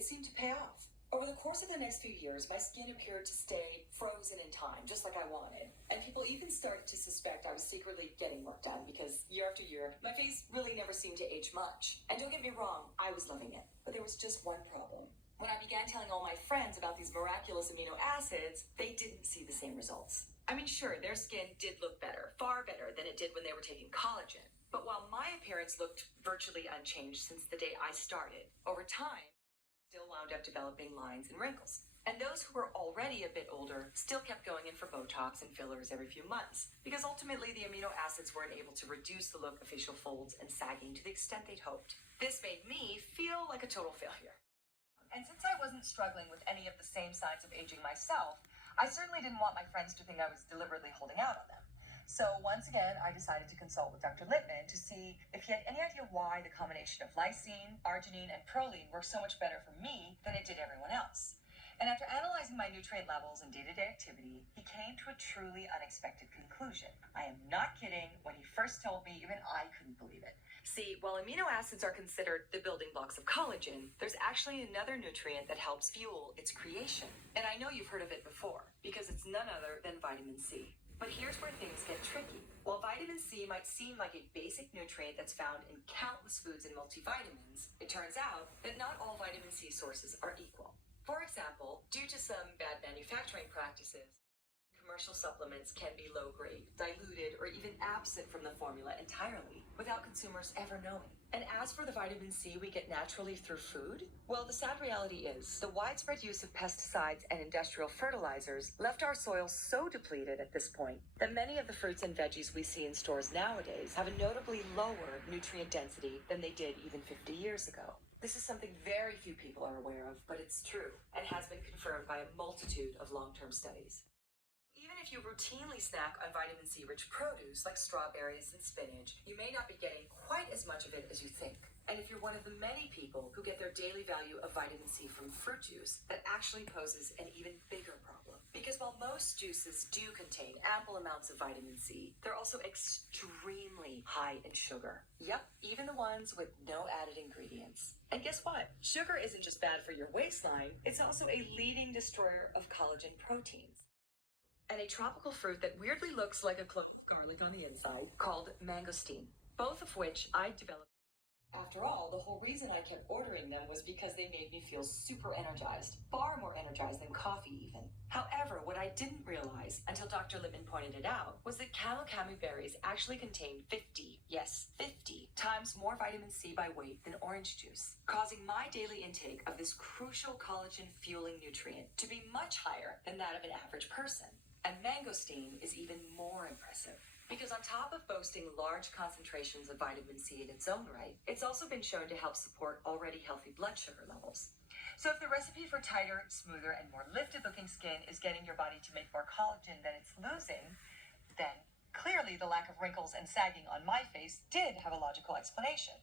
it seemed to pay off. Over the course of the next few years, my skin appeared to stay frozen in time, just like I wanted. And people even started to suspect I was secretly getting work done because year after year, my face really never seemed to age much. And don't get me wrong, I was loving it. But there was just one problem. When I began telling all my friends about these miraculous amino acids, they didn't see the same results. I mean, sure, their skin did look better, far better than it did when they were taking collagen. But while my appearance looked virtually unchanged since the day I started, over time, still wound up developing lines and wrinkles. And those who were already a bit older still kept going in for Botox and fillers every few months, because ultimately the amino acids weren't able to reduce the look of facial folds and sagging to the extent they'd hoped. This made me feel like a total failure. And since I wasn't struggling with any of the same signs of aging myself, I certainly didn't want my friends to think I was deliberately holding out on them. So once again, I decided to consult with Dr. Lippman to see if he had any idea why the combination of lysine, arginine, and proline worked so much better for me than it did everyone else. And after analyzing my nutrient levels and day-to-day activity, he came to a truly unexpected conclusion. I am not kidding. When he first told me, even I couldn't believe it. See, while amino acids are considered the building blocks of collagen, there's actually another nutrient that helps fuel its creation. And I know you've heard of it before, because it's none other than vitamin C. But here's where things get tricky. While vitamin C might seem like a basic nutrient that's found in countless foods and multivitamins, it turns out that not all vitamin C sources are equal. For example, due to some bad manufacturing practices, commercial supplements can be low-grade, diluted, or even absent from the formula entirely, without consumers ever knowing. And as for the vitamin C we get naturally through food, well, the sad reality is the widespread use of pesticides and industrial fertilizers left our soil so depleted at this point that many of the fruits and veggies we see in stores nowadays have a notably lower nutrient density than they did even 50 years ago. This is something very few people are aware of, but it's true and has been confirmed by a multitude of long-term studies. Even if you routinely snack on vitamin C-rich produce like strawberries and spinach, you may not be getting quite as much of it as you think. And if you're one of the many people who get their daily value of vitamin C from fruit juice, that actually poses an even bigger problem. Because while most juices do contain ample amounts of vitamin C, they're also extremely high in sugar. Yep, even the ones with no added ingredients. And guess what? Sugar isn't just bad for your waistline, it's also a leading destroyer of collagen proteins. And a tropical fruit that weirdly looks like a clove of garlic on the inside, called mangosteen, both of which I developed. After all, the whole reason I kept ordering them was because they made me feel super energized, far more energized than coffee even. However, what I didn't realize until Dr. Lippman pointed it out was that camel berries actually contain 50, yes, 50 times more vitamin C by weight than orange juice, causing my daily intake of this crucial collagen fueling nutrient to be much higher than that of an average person. And mangosteen is even more impressive, because on top of boasting large concentrations of vitamin C in its own right, it's also been shown to help support already healthy blood sugar levels. So if the recipe for tighter, smoother, and more lifted-looking skin is getting your body to make more collagen than it's losing, then clearly the lack of wrinkles and sagging on my face did have a logical explanation.